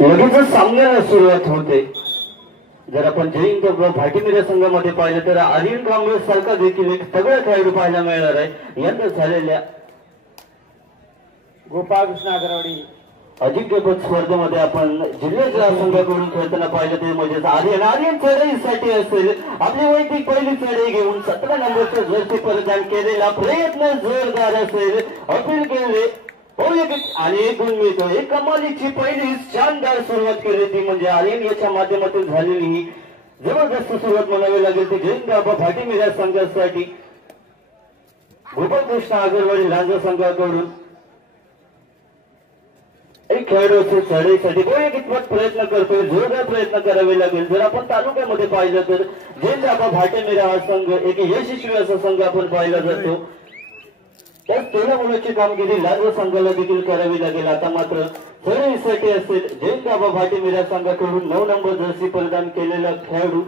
लगेचच सामन्याला सुरुवात होते। जर आपण जैन भाटीमिरा संघामध्ये पाहिलं तर आर्यन काँग्रेस सारखा देखील एक तगडा खेळाडू पाहायला मिळणार आहे। यंदा झालेल्या गोपाळकृष्ण आगरवाडी अजिंक्यपद स्पर्धेमध्ये आपण जिल्ह्याच्या संघाकडून खेळताना पाहिलं ते म्हणजे आर्यन चढाईसाठी असेल आपली वैयक्तिक पहिली चढाई घेऊन 17 नंबरचे जर्सी परिधान केलेला प्रयत्न जोरदार असेल अपील केले आणि एक गुण मिळतो। एक कमालीची पहिली शानदार सुरुवात केली ती म्हणजे आर्यन याच्या माध्यमातून झालेली ही जबरदस्त सुरुवात म्हणावी लागेल ती जैन भाटीमिरा संघासाठी गोपाळकृष्ण आगरवाडी लांजा संघाकडून एक खेळाडू असेल चढाईसाठी कितपत प्रयत्न करतोय जोरदार प्रयत्न करावे लागेल। जर आपण तालुक्यामध्ये पाहिलं तर जैन भाटीमिरा हा संघ एक यशस्वी असा संघ आपण पाहिला जातो। त्याच 13 मुलांची कामगिरी लांजा संघाला देखील करावी लागेल। आता मात्र चढाईसाठी असेल जैन भाटीमिरा संघाकडून 9 नंबर जर्सी परिधान केलेला खेळाडू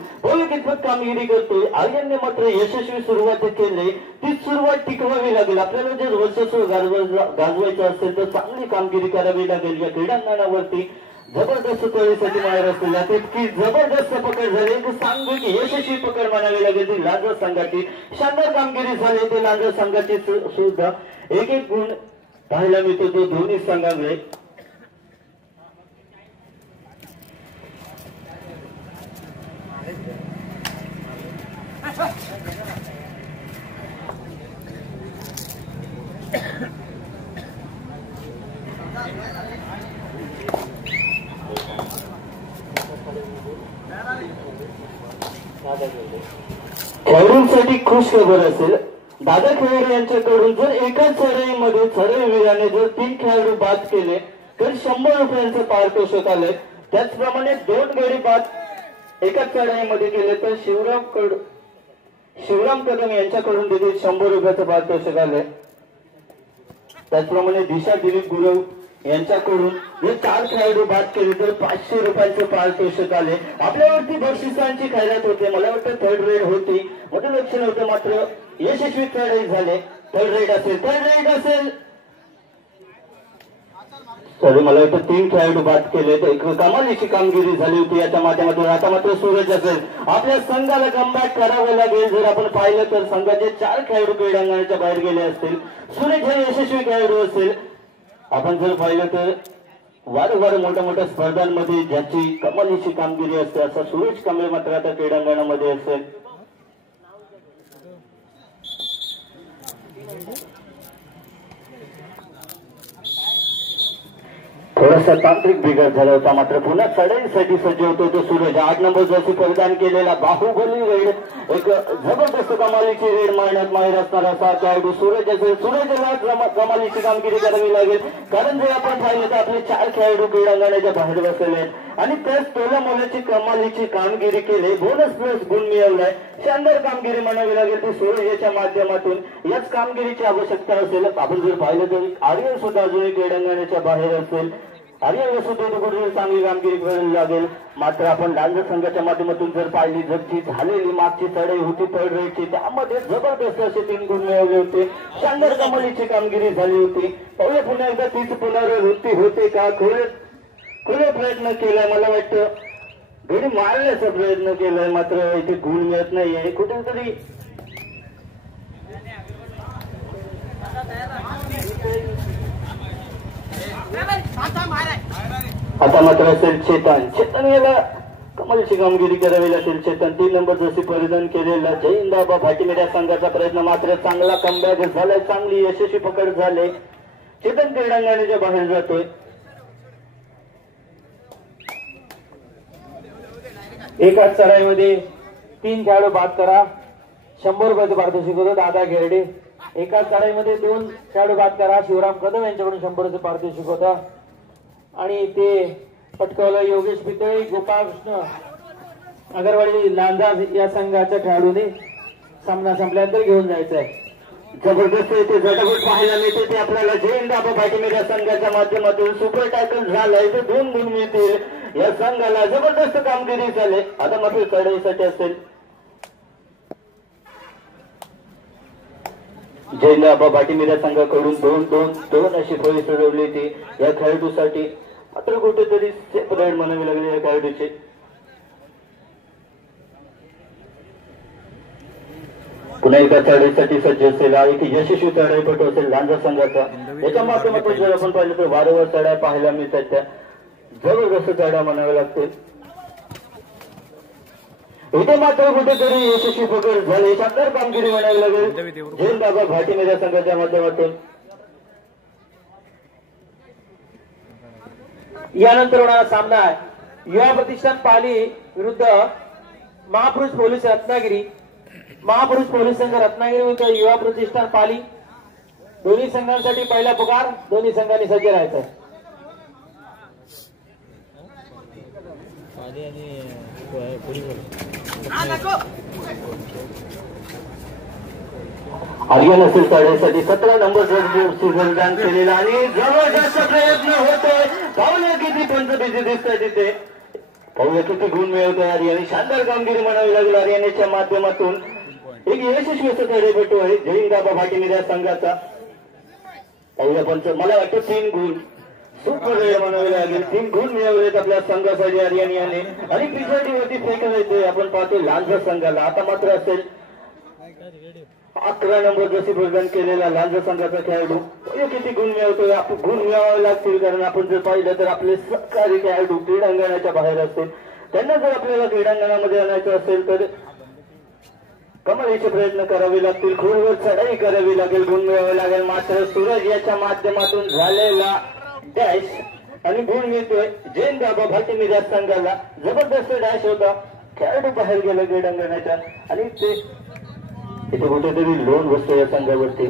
कितपत कामगिरी करतोय। आर्यनने मात्र यशस्वी सुरुवात केली ती सुरुवात टिकवावी लागेल। आपल्याला जर वर्चस्व गाजवायचं असेल तर चांगली कामगिरी करावी लागेल। या क्रीडांगणावरती जबरदस्त चढाईसाठी माहेर असलेल्या तितकी जबरदस्त पकड झाली की सांगू की यशस्वी पकड म्हणावी लागेल ती लांजा संघाची शानदार कामगिरी झाली ते लांजा संघाची सुद्धा एक गुण पाहायला मिळतो तो दोन्ही संघाकडे। खेळाडूंसाठी खुश खबर असेल दादा खेळाडू यांच्याकडून जर एकाच चढाईमध्ये चढाईवीराने जर 3 खेळाडू बाद केले तर 100 रुपयांचं पारितोषिक आले। त्याचप्रमाणे 2 गडी बाद एकाच चढाईमध्ये केले तर शिवराम कदम यांच्याकडून देखील 100 रुपयाचं पारितोषिक आले। त्याचप्रमाणे दिशा दिलीप गुरव यांच्याकडून जर 4 खेळाडू बाद केले तर 500 रुपयांचं पारितोषिक आले। आपल्यावरती बक्षिसांची खैरात होते मला वाटतं थर्ड रेड होती मोठं लक्ष नव्हतं मात्र यशस्वी चढाई झाले। थर्ड रेड असेल सॉरी मला वाटतं 3 खेळाडू बाद केले तर एक कमालीची कामगिरी झाली होती याच्या माध्यमातून। आता मात्र सूरज असेल आपल्या संघाला कमबॅक करावं लागेल। जर आपण पाहिलं तर संघाचे 4 खेळाडू क्रीडांगणाच्या बाहेर गेले असतील सूरज हे यशस्वी खेळाडू असेल। आपण जर पाहिलं तर वारंवार मोठ्या स्पर्धांमध्ये ज्याची कमालीची कामगिरी असते असा सूरज कांबळे मात्र आता क्रीडांगणामध्ये असेल। थोडासा तांत्रिक बिघाड झाला होता मात्र पुन्हा चढाईसाठी सज्ज होतो तो सूरज 8 नंबर जर्सी परिधान केलेला बाहुबली रेड एक जबरदस्त कमालीची रेड मारण्यात माहीर असणारा असा खेळाडू सूरज असेल। सूरजला कमालीची कामगिरी करावी लागेल कारण जर आपण पाहिलं तर आपले 4 खेळाडू क्रीडांगणाच्या बाहेर बसलेले आहेत आणि त्याच 13 मुलाची कमालीची कामगिरी केली बोनस प्लस गुण मिळवलाय। शानदार कामगिरी म्हणावी लागेल ती सूरज याच्या माध्यमातून याच कामगिरीची आवश्यकता असेल। आपण जर पाहिलं तर आर्यन सुद्धा अजूनही क्रीडांगणाच्या बाहेर असेल आर्यन सुद्धा कुठे चांगली कामगिरी करावी लागेल। मात्र आपण लांजा संघाच्या माध्यमातून जर पाहिली जर जी झालेली मागची चढाई होती थर्ड रेडची त्यामध्ये जबरदस्त असे 3 गुण मिळवले होते। शानदार कमालीची कामगिरी झाली होती। पाहूया पुन्हा एकदा तीच पुनरावृत्ती होते का खुले प्रयत्न केलाय मला वाटतं घडी मारण्याचा प्रयत्न केलाय मात्र इथे गुण मिळत नाहीये कुठेतरी आता मात्र असेल चेतन याला कमालीची कामगिरी करावी लागेल। चेतन 3 नंबर जर्सी परिधान केलेला जैन भाटीमिरा संघाचा प्रयत्न मात्र चांगला कमबॅक झालाय चांगली यशस्वी पकड झाले। चेतन क्रीडांगणाच्या बाहेर जातोय। एकाच चढाईमध्ये 3 खेळाडू बाद करा 100 रुपयाचं पारितोषिक होतं दादा घेरडे। एकाच चढाईमध्ये 2 खेळाडू बाद करा शिवराम कदम यांच्याकडून 100 रुपयाचं पारितोषिक होतं आणि ते पटकावलं योगेश पितळे गोपाळकृष्ण आगरवाडी लांजा या संघाच्या खेळाडूने सामना संपल्यानंतर घेऊन जायचं आहे। जबरदस्त इथे झटापट पाहायला मिळते ते आपल्याला जैन भाटीमिरा संघाच्या माध्यमातून सुपर टॅकल झालाय ते 2 गुण मिळतील या संघाला जबरदस्त कामगिरी झाली। आता मात्र चढाईसाठी असेल जैन भाटीमिरा संघाकडून 2-2-2 अशी फळी चढवली होती या खेळाडूसाठी मात्र कुठेतरी सेपरेट म्हणावी लागली या खेळाडूचे. पुन्हा एका चढाईसाठी सज्ज असेल एक यशस्वी चढाईपटू असेल लांजा संघाचा. याच्या माध्यमातून जर आपण पाहिलं तर वारंवार चढाई पाहायला मिळतात त्या जबरदस्त चढा म्हणाव्या लागतील. इथे मात्र कुठेतरी यशस्वी पकड झाले शानदार कामगिरी म्हणावी लागेल जैन दादा भाटी मीरा संघाच्या माध्यमातून. यानंतर होणारा सामना आहे युवा प्रतिष्ठान पाली विरुद्ध महापुरुष पोलीस रत्नागिरी. महापुरुष पोलीस संघ रत्नागिरी विरुद्ध युवा प्रतिष्ठान पाली. दोन्ही संघांसाठी पहिला पुकार. दोन्ही संघांनी सज्ज राहायचं. आर्यन असेल चढाईसाठी 17 नंबर जर्सी केलेला आणि जबरदस्त प्रयत्न होतोय. पाहुण्या किती पंचबीजी दिसतंय तिथे. पाहुण्या किती गुण मिळवतोय आर्यन. शानदार कामगिरी म्हणावी लागेल आर्यनच्या माध्यमातून. एक यशस्वी असं चढाईपटू आहे जैन दाबा भाटी मीरा संघाचा. पाहुण्या पंच मला वाटतं 3 गुण सुपर वेळ म्हणावे लागेल. 3 गुण मिळवलेत आपल्या संघासाठी आर्यन याने आणि पिछाडीवरती फेकलायचंय आपण पाहतो लांजा संघाला. आता मात्र असेल 11 नंबर जशी प्रदान केलेला लांजा संघाचा खेळाडू. किती गुण मिळवतोय. आपण गुण मिळवावे लागतील कारण आपण जर पाहिलं तर आपले सहकारी खेळाडू क्रीडांगणाच्या बाहेर असतील. त्यांना जर आपल्याला क्रीडांगणामध्ये आणायचं असेल तर कमालीचे प्रयत्न करावे लागतील. खोलवर चढाई करावी लागेल. गुण मिळवावे लागेल. मात्र सूरज याच्या माध्यमातून झालेला डॅश आणि गुण मिळतोय जैन दाबा भाटी मीरा संघाला. जबरदस्त डॅश होता. खेळाडू बाहेर गेला क्रीडांगणाच्या आणि ते इथे कुठेतरी लोन बसतो या संघावरती.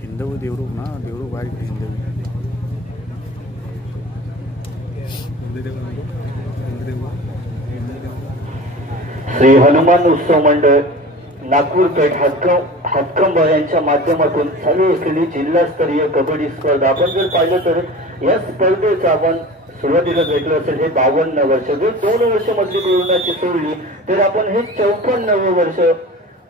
हिंदवी देवरूप ना देवरूप आहे श्री हनुमान उत्सव मंडळ नागपूर पेठ हातकंबा यांच्या माध्यमातून चालू असलेली जिल्हास्तरीय कबड्डी स्पर्धा. आपण जर पाहिलं तर या स्पर्धेचं आपण सुरुवातीला भेटलं असेल हे 52 वर्ष. जर 2 वर्ष मधली कोरोनाची सोडली तर आपण हे 54 वर्ष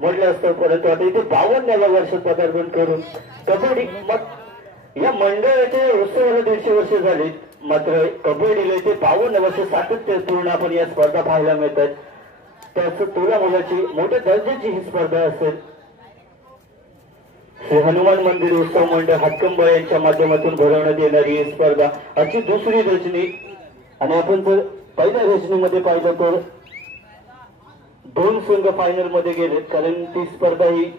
म्हटलं असतं. परंतु आता इथे 52व्या वर्षात पदार्पण करून कबड्डी मग या मंडळाचे उत्सवाला 150 वर्ष झाली. मात्र कबड्डीला इथे 52 वर्ष सातत्यपूर्ण आपण या स्पर्धा पाहायला मिळतात. त्याच तुला मुलाची मोठ्या दर्जाची ही स्पर्धा असेल. श्री हनुमान मंदिर उत्सव मंडळ हातकंबा यांच्या माध्यमातून भरवण्यात येणारी ही स्पर्धा आजची दुसरी रचनी. आणि आपण जर पहिल्या रचनीमध्ये पाहिलं तर 2 संघ फायनल मध्ये गेलेत कारण ती स्पर्धा ही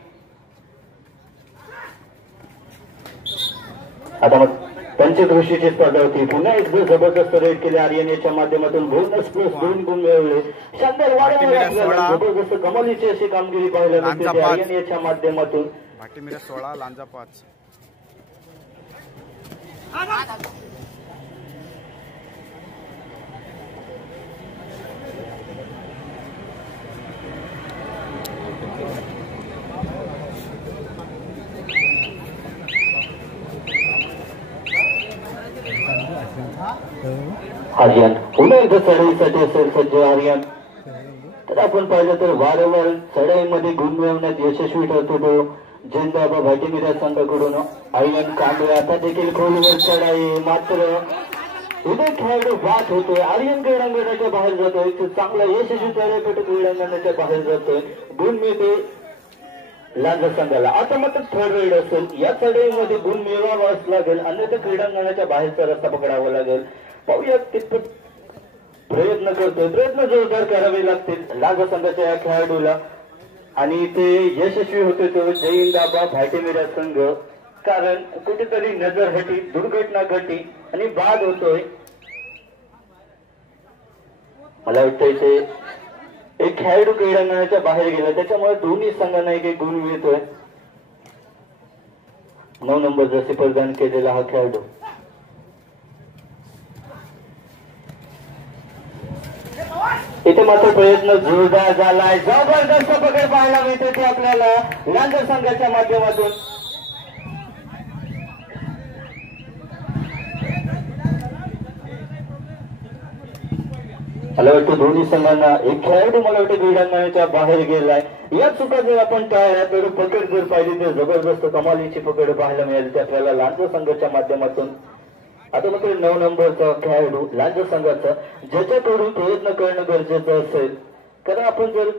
आता मग पंचक्रोशीची स्पर्धा होती. पुन्हा एकदा जबरदस्त रेड केले आर्यन याच्या माध्यमातून. बोनस प्लस 2 गुण मिळवले. शानदार वाढवले. जबरदस्त कमालीची अशी कामगिरी पाहायला मिळते आर्यन याच्या माध्यमातून. भाटी मीरा 16 लांजा 5. आर्यन पुन्हा एकदा चढाईसाठी असेल सज्ज आर्यन. तर आपण पाहिलं तर वारंवार चढाईमध्ये गुण मिळवण्यात यशस्वी ठरतो तो जैन दाबा भाटी मीरा संघाकडून आर्यन कांबळे. आता देखील खोलीवर चढाई. मात्र इथे खेळाडू बाद होतोय. आर्यन क्रीडांगणाच्या बाहेर जातोय. चांगला यशस्वी चढाईपटू क्रीडांगणाच्या बाहेर जातोय. गुण मिळते लांजा संघाला. आता मात्र थर्ड रेड असेल. या चढाईमध्ये गुण मिळवावाच लागेल अन्यथा क्रीडांगणाच्या बाहेरचा रस्ता पकडावा लागेल. पाहूया कितपत प्रयत्न करतोय. प्रयत्न जोरदार करावे लागतील लांजा संघाच्या या खेळाडूला आणि ते यशस्वी होते तो जैन दाबा भाटी मीरा संघ. कारण कुठेतरी नजर हटी दुर्घटना घटी आणि बाद होतोय. मला वाटतं इथे एक खेळाडू क्रीडांगणाच्या बाहेर गेला त्याच्यामुळे दोन्ही संघांना एक गुण मिळतोय. 9 नंबर जसे प्रदान केलेला हा खेळाडू. इथे मात्र प्रयत्न जोरदार झालाय. जबरदस्त पकड पाहायला मिळते ते आपल्याला लांजा संघाच्या माध्यमातून. मला वाटतं दोन्ही संघांना एक खेळाडू मला वाटतं क्रीडांगणाच्या बाहेर गेलाय. या चुका जर आपण टाळल्या पकड जर पाहिली तर जबरदस्त कमालीची पकड पाहायला मिळाली ते आपल्याला लांजा संघाच्या माध्यमातून. आता मात्र 9 नंबरचा खेळाडू लांजा संघाचा ज्याच्याकडून प्रयत्न करणं गरजेचं असेल. कारण आपण जर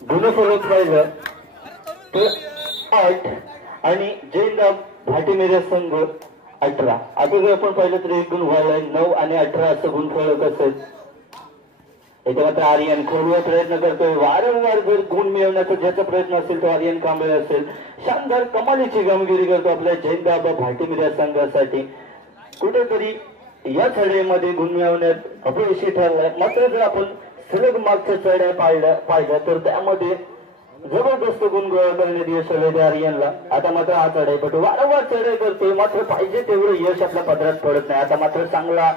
गुणफलक पाहिलं तर 8 आणि जैन भाटीमेरे संघ 18. आता जर आपण पाहिलं तर एक गुण व्हायला 9 आणि 18 असं गुणफलक असेल. याच्या मात्र आर्यन खोलवर प्रयत्न करतोय. वारंवार जर गुण मिळवण्याचा ज्याचा प्रयत्न असेल तो आर्यन कांबळे असेल. शानदार कमालीची कामगिरी करतो आपल्या जैनदाबा भाटीमेरे संघासाठी. कुठेतरी या चढाईमध्ये गुण मिळवण्यात अपयशी ठरलाय. मात्र जर आपण सलग मागच्या चढ्या पाहिल्या तर त्यामध्ये जबरदस्त गुण गोळा करण्यात यश आले आर्यनला. आता मात्र हा चढाईपटू वारंवार चढाई करतोय मात्र पाहिजे तेवढं यश आपल्या पदरात पडत नाही. आता मात्र चांगला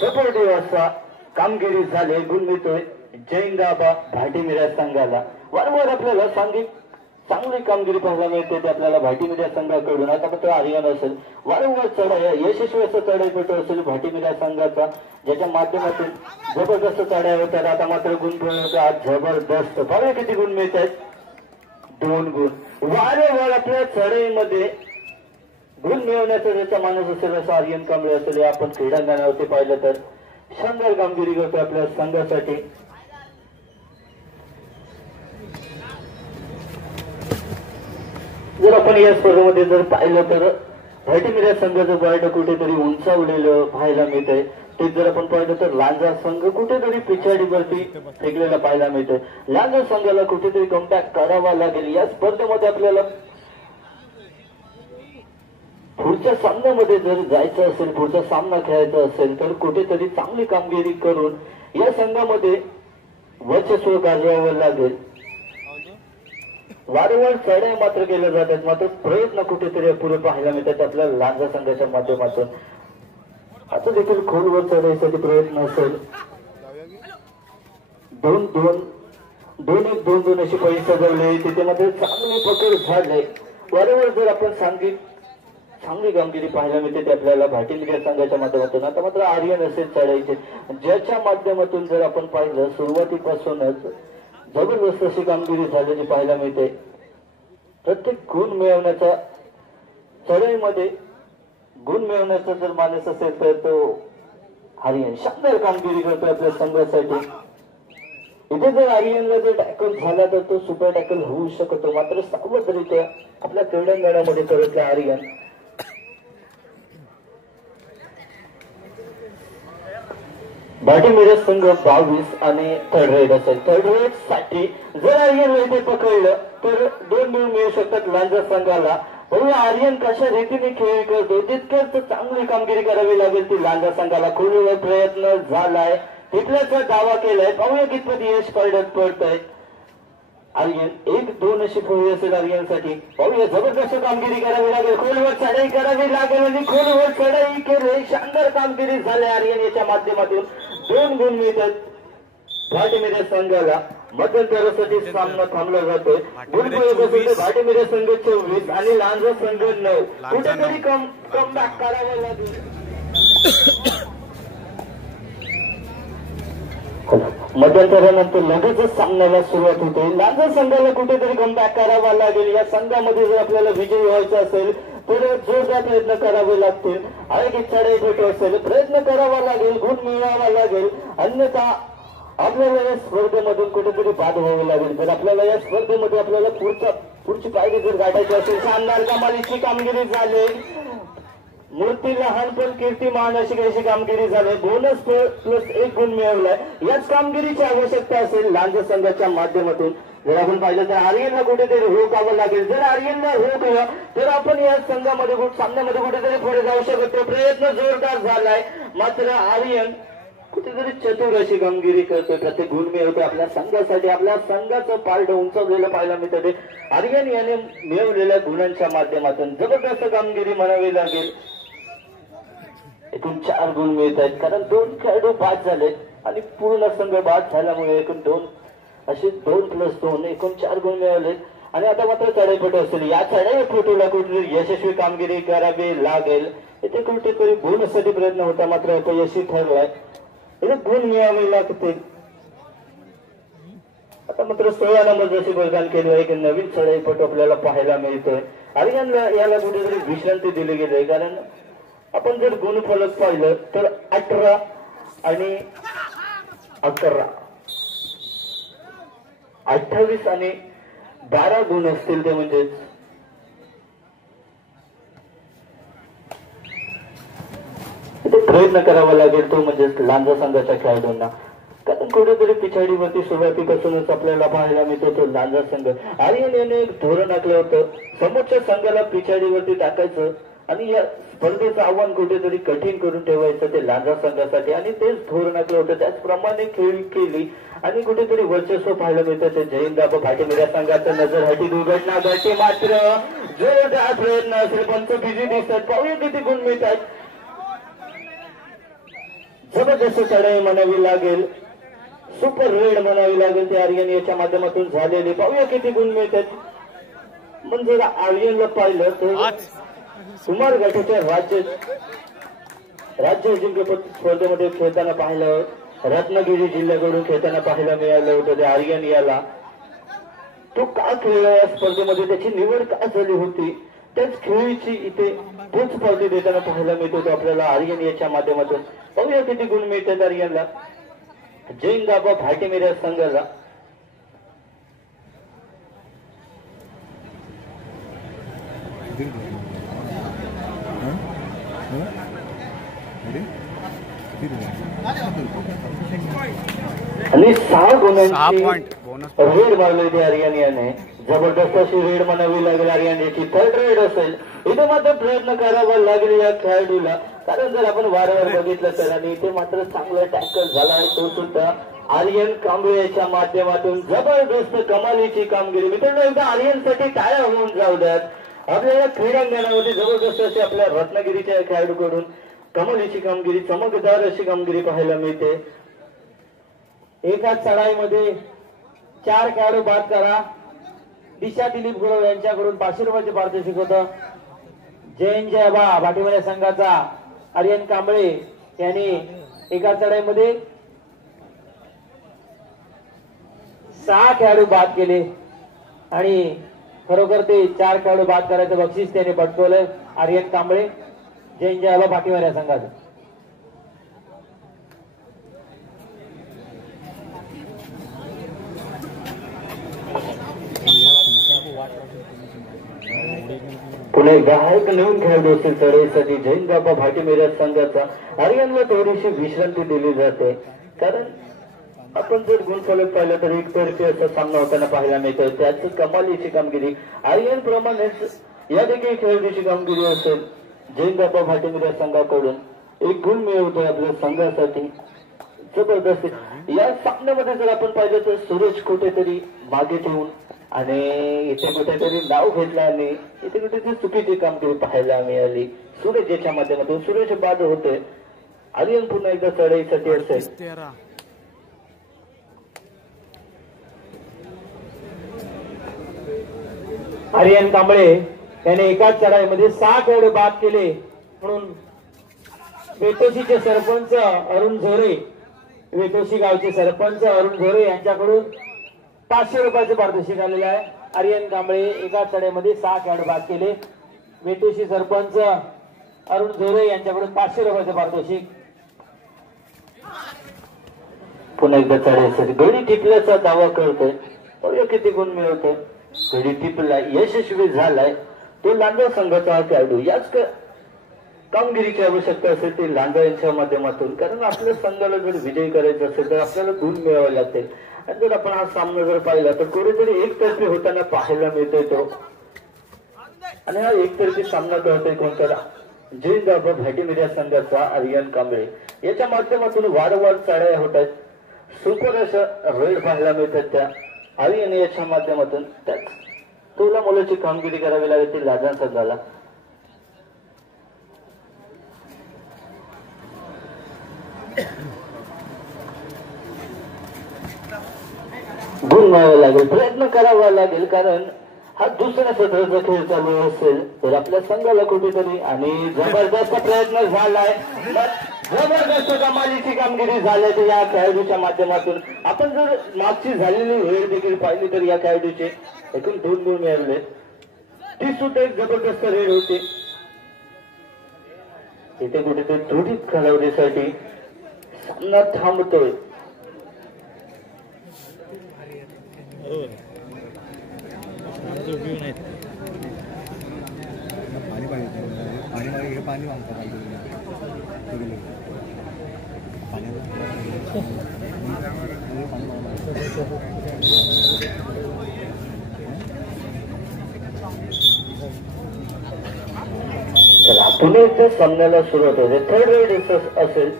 सपोर्टिव्ह असा कामगिरी झाले गुण मिळतोय जैनदाबा भाटीमेरे संघाला. वारंवार आपल्याला चांगली कामगिरी पाहायला मिळते ते आपल्याला भाटीमेरे संघाकडून. आता मात्र आर्यन असेल वारंवार चढाई यशस्वी असं चढाईपटू असेल भाटीमेरे संघाचा ज्याच्या माध्यमातून जबरदस्त चढाई होतात. आता मात्र गुण मिळवतात जबरदस्त. बघा किती गुण मिळत आहेत 2 गुण. वारंवार आपल्या चढाईमध्ये गुण मिळवण्याचा ज्याचा माणूस असेल असं आर्यन कांबळे असेल. आपण क्रीडांगणावरती पाहिलं तर शानदार कामगिरी करतो आपल्या संघासाठी. जर आपण या स्पर्धेमध्ये जर पाहिलं तर भाटीमेरे संघाचं पार्ट कुठेतरी उंचावलेलं पाहायला मिळत आहे. ते जर आपण पाहिलं तर लांजा संघ कुठेतरी पिछाडीवरती फेकलेला पाहायला मिळतोय. लांजा संघाला कुठेतरी कमबॅक करावा लागेल. या स्पर्धेमध्ये आपल्याला पुढच्या सामन्यामध्ये जर जायचं असेल पुढचा सामना खेळायचा असेल तर कुठेतरी चांगली कामगिरी करून या संघामध्ये वर्चस्व गाजवावं लागेल. वारंवार चढाई मात्र केल्या जातात मात्र प्रयत्न कुठेतरी अपुरे पाहायला मिळतात आपल्याला लांजा संघाच्या माध्यमातून. आता देखील खोलवर चढाईसाठी प्रयत्न असेल. 2-2 अशी फळी सजवली तिथे मध्ये चांगली पकड झाले. वारंवार जर आपण चांगली कामगिरी पाहायला मिळते ते आपल्याला भाटीमेरे संघाच्या माध्यमातून. आता मात्र आर्यन असेल चढाईचे ज्याच्या माध्यमातून जर आपण पाहिलं सुरुवातीपासूनच जबरदस्त अशी कामगिरी झालेली पाहायला मिळते. प्रत्येक गुण मिळवण्याचा चढाईमध्ये गुण मिळवण्याचा जर माणूस असेल तर तो आर्यन शानदार कामगिरी करतो आपल्या संघासाठी. इथे जर आर्यनला जर टॅकल झाला तर तो सुपर टॅकल होऊ शकतो. मात्र सावधरित्या आपल्या क्रीडांगणामध्ये परतला आर्यन. भाटीमेरे संघ 22 आणि थर्ड रेड असेल. थर्ड रेड साठी जर आर्यन इथे पकडलं तर 2 गुण मिळू शकतात लांजा संघाला. पण आर्यन कशा रीतीने खेळ करतो तितक्याच चांगली कामगिरी करावी लागेल ती लांजा संघाला. खोलीवर प्रयत्न झालाय तिथल्याचा दावा केलाय. पाहूया कितपत यश पडतंय. आर्यन 1-2 अशी फळी असेल आर्यनसाठी. पाहूया जबरदस्त कामगिरी करावी लागेल. खोलवर चढाई करावी लागेल आणि खोलवर चढाई केली. शानदार कामगिरी झाली आर्यन याच्या माध्यमातून. 2 गुण मिळतात भाटीमेरे संघाला. मध्यंतरासाठी सामना थांबला जातोय. गुण भाटीमेरे संघ 24 आणि लांजा संघ 9. कुठेतरी कमबॅक करावं लागेल. मध्यंतरानंतर लगेचच सामन्याला सुरुवात होते. लांजा संघाला कुठेतरी कमबॅक करावा लागेल. या संघामध्ये जर आपल्याला विजयी व्हायचं असेल तर जोरदार प्रयत्न करावे लागतील. आणि चढाई भेटू असेल प्रयत्न करावा लागेल. गुण मिळवावा लागेल. अन्यथा आपल्याला या स्पर्धेमधून कुठेतरी बाद व्हावे लागेल. जर आपल्याला या स्पर्धेमध्ये आपल्याला पुढची पायरी जर गाठायची असेल शानदार कमालीची कामगिरी झाली. मूर्ती लहान पण कीर्तिमान अशी कशी कामगिरी झाली. बोनस प्लस 1 गुण मिळवलाय. याच कामगिरीची आवश्यकता असेल लांजा संघाच्या माध्यमातून. जर आपण पाहिलं तर आर्यनला कुठेतरी रोखावं लागेल. जर आर्यनला रोखलं तर आपण या संघामध्ये सामन्यामध्ये कुठेतरी पुढे जाऊ शकतो. प्रयत्न जोरदार झालाय मात्र आर्यन कुठेतरी चतुर अशी कामगिरी करतोय. प्रत्येक गुण मिळवतोय आपल्या संघासाठी. आपल्या संघाचं पारडं उंचावलेलं पाहायला मिळतं. आर्यन याने मिळवलेल्या गुणांच्या माध्यमातून जबरदस्त कामगिरी म्हणावी लागेल. एकूण 4 गुण मिळत आहेत कारण 2 खेळाडू बाद झाले आणि पूर्ण संघ बाद झाल्यामुळे एकूण 2 असे 2+2 एकूण 4 गुण मिळाले. आणि आता मात्र चढाईपटू असेल. या चढाईपटूला कुठेतरी यशस्वी कामगिरी करावी लागेल. इथे कुठेतरी गुणसाठी प्रयत्न होता मात्र अपयशी ठरलाय. इथे गुण मिळावे लागतील. आता मात्र 16 नंबर जशी बलिदान केलं एक नवीन चढाईपटू आपल्याला पाहायला मिळतोय. आणि याला कुठेतरी विश्रांती दिली गेली. कारण आपण जर गुणफलक पाहिलं तर 18 आणि 11 28 आणि 12 गुण असतील. ते म्हणजेच प्रयत्न करावा लागेल तो म्हणजेच लांजा संघाच्या खेळाडूंना. कारण कुठेतरी पिछाडीवरती सुरुवातीपासूनच आपल्याला पाहायला मिळतो तो लांजा संघ. आर्यन याने एक धोरण आखलं होतं समोरच्या संघाला पिछाडीवरती टाकायचं आणि या स्पर्धेचं आव्हान कुठेतरी कठीण करून ठेवायचं ते लांजा संघासाठी. आणि तेच धोरण आखलं होतं. त्याचप्रमाणे खेळी केली आणि कुठेतरी वर्चस्व पाहायला मिळतं ते जयंत भाटीमेर संघाचं. नजर हटी दुर्घटना घडते मात्र जोरदार प्रयत्न असेल. पंच बिझी दिसतात. पाहूया किती गुण मिळतात. जबरदस्त चढाई म्हणावी लागेल. सुपर रेड म्हणावी लागेल ते आर्यन याच्या माध्यमातून झालेले. पाहूया किती गुण मिळतात. म्हणजे आर्यनला पाहिलं तर कुमार गटाच्या राज्य अजिंक्यपद स्पर्धेमध्ये खेळताना पाहिलं. रत्नागिरी जिल्ह्याकडून खेळताना पाहायला मिळालं होतं ते आर्यन याला. तो का खेळला या स्पर्धेमध्ये त्याची निवड का झाली होती त्याच खेळीची इथे तोच पावती देताना पाहायला मिळतो तो आपल्याला आर्यन याच्या माध्यमातून. पाहूया किती गुण मिळतात आर्यनला. जयंत भाटीमेर संघाला. आणि 6 गुणांची रेड मारली ती आर्यन याने. जबरदस्त अशी रेड म्हणावी लागेल आर्यन याची. थर्ड रेड असेल. इथे मात्र प्रयत्न करावा लागेल या खेळाडूला. कारण जर आपण वारंवार बघितलं तर आणि इथे मात्र चांगला टॅकल झाला आहे तो सुद्धा आर्यन कांबळे याच्या माध्यमातून. जबरदस्त कमालीची कामगिरी. मित्रांनो एकदा आर्यनसाठी टाळ्या होऊन जाऊ द्यात. आपल्याला क्रीडांगणामध्ये जबरदस्त अशी आपल्या रत्नागिरीच्या खेळाडूकडून कमालीची कामगिरी चमकदार अशी कामगिरी पाहायला मिळते. एकाच चढाईमध्ये 4 खेळाडू बाद करा. दिशा दिलीप गुरव यांच्याकडून 500 रुपयाचे पारितोषिक होतं. जयबा भाटीमेर संघाचा आर्यन कांबळे यांनी एका चढाईमध्ये 6 खेळाडू बाद केले आणि खरोखर ते 4 खेळाडू बाद करायचं बक्षीस त्याने पटकवलंय आर्यन कांबळे जयबा भाटीमेर संघाचं. पुन्हा एकदा हा एक नवीन खेळाडू असेल चढाईसाठी जयंत भाटीमेर संघाचा. आर्यनला थोडीशी विश्रांती दिली जाते. कारण आपण जर गुणफलक पाहिलं तर एकतर्फी असा सामना होताना पाहायला मिळतोय. त्याच कमालीची कामगिरी आर्यन प्रमाणेच या देखील खेळाडूची कामगिरी असेल. जयंत भाटीमेर संघाकडून 1 गुण मिळवतोय आपल्या संघासाठी. जबरदस्त या सामन्यामध्ये जर आपण पाहिलं तर सूरज कुठेतरी मागे ठेवून आणि इथे कुठेतरी नाव घेतलं आणि इथे कुठेतरी चुकीची कामगिरी पाहायला मिळाली सूरज याच्या माध्यमातून. सूरज बाद होते. आर्यन पुन्हा एकदा चढाईसाठी असेल. आर्यन कांबळे याने एकाच चढाईमध्ये 6 खेळाडू बाद केले म्हणून वेतोशीचे सरपंच अरुण झोरे वेतोशी गावचे सरपंच अरुण झोरे यांच्याकडून 500 रुपयाचे पारितोषिक आलेले आहे. आर्यन कांबळे एकाच चढाईमध्ये 6 खेळाडू बाद केले. वेतोशी सरपंच अरुण झोरे यांच्याकडून 500 रुपयाचे पारितोषिक. पुन्हा एकदा चढाईसाठी गडी टिपल्याचा दावा करतोय. बघूया किती गुण मिळवतोय. गडी टिपला यशस्वी झालाय तो लांजा संघाचा हा खेळाडू. याच कामगिरीची आवश्यकता असेल ती लांजा यांच्या माध्यमातून. कारण आपल्या संघाला जर विजयी करायचा असेल तर आपल्याला गुण मिळवावे लागतील. आणि जर आपण हा सामना जर पाहिला तर कुठेतरी एकतर्फी होताना पाहायला मिळतोय तो. आणि हा एकतर्फी सामना करतोय कोणता जयंत भाटीमेर संघाचा आर्यन कांबळे याच्या माध्यमातून वारंवार चढाया होत आहेत. सुपर असं रेड पाहायला मिळतात त्या आर्यन याच्या माध्यमातून. त्यात तुला मुलाची कामगिरी करावी लागेल ती लांजा संघाला. गुण मिळावा लागेल. प्रयत्न करावा लागेल. कारण हा दुसऱ्या सत्राचा खेळ चालू असेल तर आपल्या संघाला कुठेतरी आणि जबरदस्त प्रयत्न झालाय, जबरदस्त कमालीची कामगिरी झाली तर या खेळाडूच्या माध्यमातून आपण जर मागची झालेली वेळ देखील पाहिली तर या खेळाडूचे एकूण 2 गुण मिळवले. ती सुद्धा एक जबरदस्त रेड होती. इथे कुठेतरी त्रुटीत कालावधीसाठी सामना थांबतोय. पुणे एकदा सामन्याला सुरुवात होते. थर्ड रेड असेल.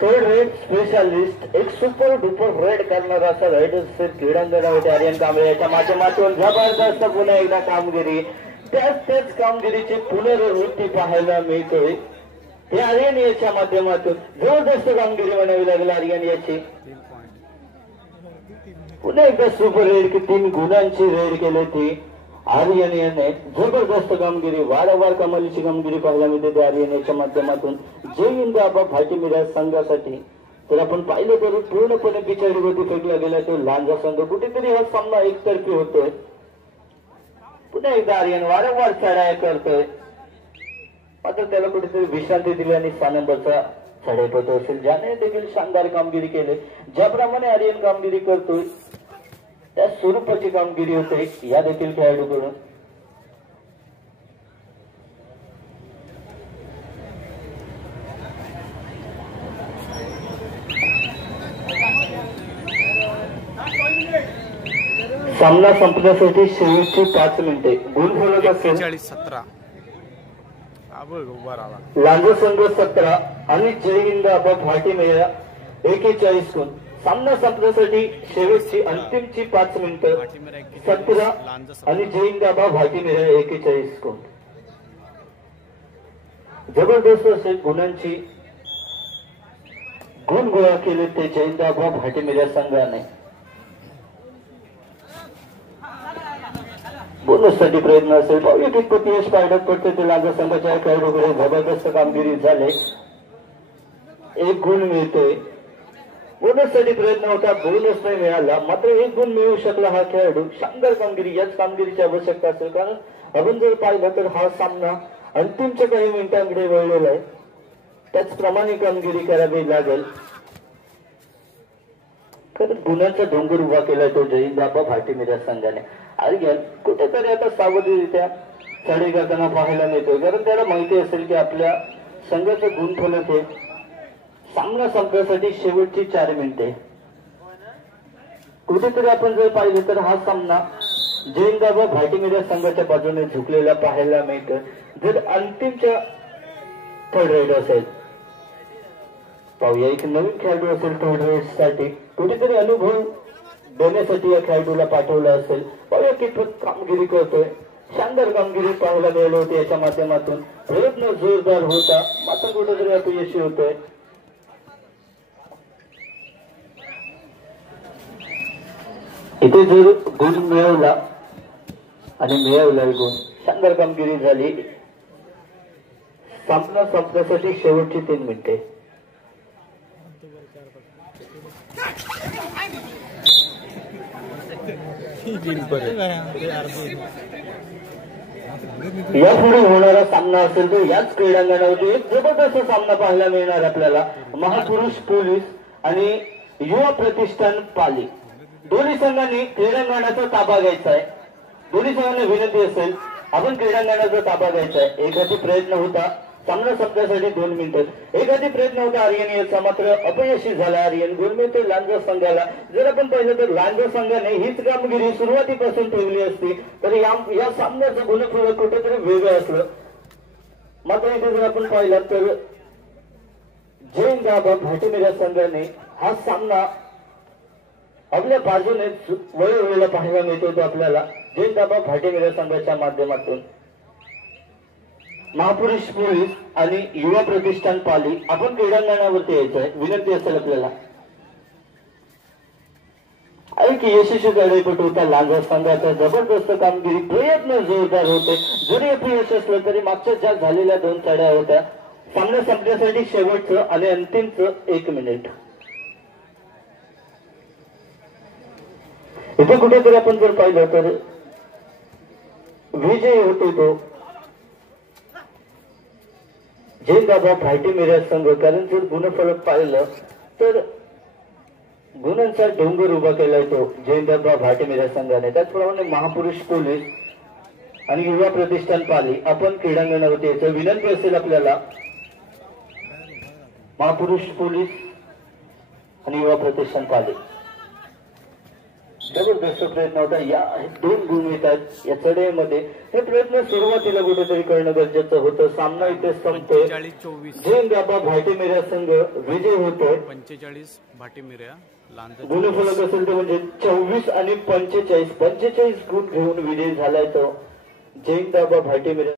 थर्ड रेड स्पेशालिस्ट एक सुपर डुपर रेड करणारा असा राईड असेल क्रीडांगणावरती आर्यन कांबळे याच्या माध्यमातून जबरदस्त पुन्हा एकदा कामगिरी. त्याच कामगिरीची पुनरावृत्ती पाहायला मिळतोय. हे आर्यन याच्या माध्यमातून जबरदस्त कामगिरी म्हणावी लागेल आर्यन याची. पुन्हा एकदा सुपर रेड की 3 गुणांची रेड केली ती आर्यन याने. जबरदस्त कामगिरी, वारंवार कमालीची कामगिरी पाहायला मिळते आर्यन याच्या माध्यमातून. जय हिंद आबा भाटी मिराज संघासाठी तर आपण पाहिलं तरी पूर्णपणे पिछाडीवरती फेकला गेला तो लांजा संघ. कुठेतरी हा सामना एकतर्फी होतोय. पुन्हा एकदा आर्यन वारंवार चढाया करतोय, मात्र त्याला कुठेतरी विश्रांती दिली आणि 6 नंबरचा चढाईपटू असेल ज्याने देखील शानदार कामगिरी केली. ज्याप्रमाणे आर्यन कामगिरी करतोय त्या स्वरूपाची कामगिरी होते या देखील खेळाडूकडून. सामना संपण्यासाठी शेवटची 5 मिनिटे. गुण फलक असेल 17 लांजा संघ 17 आणि जय हिंद आबा भाटी मेळा 41 गुण. सामना संपण्यासाठी शेवटची अंतिमची 5 मिनिटं 17 आणि जय हिंद आबा भाटी मेळा 41 गुण. जबरदस्त असे गुणांची गुण गोळा केले ते जय हिंद आबा भाटी मेळा संघाने. बोनससाठी प्रयत्न असेल पाहूया कितपत यश पाडत पडते ते लांजा संघाच्या खेळाडूकडे. जबरदस्त कामगिरी झाले, 1 गुण मिळतोय. बोनससाठी प्रयत्न होता, बोनस नाही मिळाला, मात्र 1 गुण मिळू शकला हा खेळाडू. शानदार कामगिरी, याच कामगिरीची आवश्यकता असेल कारण आपण जर पाहिलं तर हा सामना अंतिमच्या काही मिनिटांकडे वळलेला आहे. त्याचप्रमाणे कामगिरी करावी लागेल. कारण गुणांचा डोंगर उभा केलाय तो जय हिंद आबा भाटी मिराज संघाने. आर्यन कुठेतरी आता सावधरित्या चढाई करताना पाहायला मिळतोय कारण त्याला माहिती असेल की आपल्या संघाचं गुण फलक आहे. सामना संपण्यासाठी शेवटची 4 मिनिटे. कुठेतरी आपण जर पाहिलं तर हा सामना जय हिंद आबा भाटी मिराज संघाच्या बाजूने झुकलेला पाहायला मिळतं. जर अंतिमच्या थर्ड रेड असेल पाहूया एक नवीन खेळाडू असेल थर्ड रेड साठी कुठेतरी अनुभव देण्यासाठी या खेळाडूला पाठवलं असेल. पाहूया कितपत कामगिरी करतोय. शानदार कामगिरी पाहायला मिळाली होती याच्या माध्यमातून. प्रयत्न जोरदार होता, मात्र कुठेतरी अपयशी होतोय. इथे जर गुण मिळवला आणि मिळवला गुण, शानदार कामगिरी झाली. सामना संपण्यासाठी शेवटची 3 मिनिटे. यापुढे होणारा सामना असेल तो याच क्रीडांगणावरती एक जबरदस्त सामना पाहायला मिळणार आपल्याला. महापुरुष पोलीस आणि युवा प्रतिष्ठान पाली दोन्ही संघांनी क्रीडांगणाचा ताबा घ्यायचा आहे. दोन्ही संघांना विनंती असेल आपण क्रीडांगणाचा ताबा घ्यायचा आहे. एखादी प्रयत्न होता सामना संपण्यासाठी 2 मिनिटं. एखादी प्रयत्न होता आर्यन याचा, मात्र अपयशी झाला आर्यन. गुण मिळतो लांजा संघाला. जर आपण पाहिलं तर लांजा संघाने हीच कामगिरी सुरुवातीपासून ठेवली असती तर या सामन्याचं गुणफलक कुठेतरी वेगळं असलं. मात्र इथे जर आपण पाहिलं तर जय हिंद आबा भाटी मिराज संघाने हा सामना आपल्या बाजूने वळवलेला पाहायला मिळतो आपल्याला जय हिंद आबा भाटी मिराज संघाच्या माध्यमातून. महापुरुष पोलीस आणि युवा प्रतिष्ठान पाली आपण क्रीडांगणावरती यायचंय. विनंती असेल आपल्याला एक यशस्वी लढाईपटू होता लांजा संघाचा जबरदस्त कामगिरी प्रयत्न जोरदार होते. जरी अपयश असलं तरी मागच्या ज्या झालेल्या 2 चढ्या होत्या सामना संपण्यासाठी शेवटचं आणि अंतिमचं 1 मिनिट. इथे कुठेतरी आपण जर पाहिलं तर विजय होतो तो जयदादा भाटी मिराज संघ. कारण जर गुणफलक पाहिलं तर गुणांचा डोंगर उभा केलाय तो जयदादा भाटी मिराज संघाने. त्याचप्रमाणे महापुरुष पोलीस आणि युवा प्रतिष्ठान पाली आपण क्रीडांगणावरती याचं विनंती असेल आपल्याला. महापुरुष पोलीस आणि युवा प्रतिष्ठान पाली जबरदस्त प्रयत्न होता. या 2 गुण येतात या चढाईमध्ये. हे प्रयत्न सुरुवातीला कुठेतरी करणं गरजेचं होतं. सामना इथे संपतोय. 45-24 जयदादा भाटी मिराज संघ विजय होतोय. 45 भाटीमिऱ्या लांजा गुणफलक असेल तर म्हणजे 24 आणि 45 गुण घेऊन विजय झालाय तो जयदादा भाटी मिराज.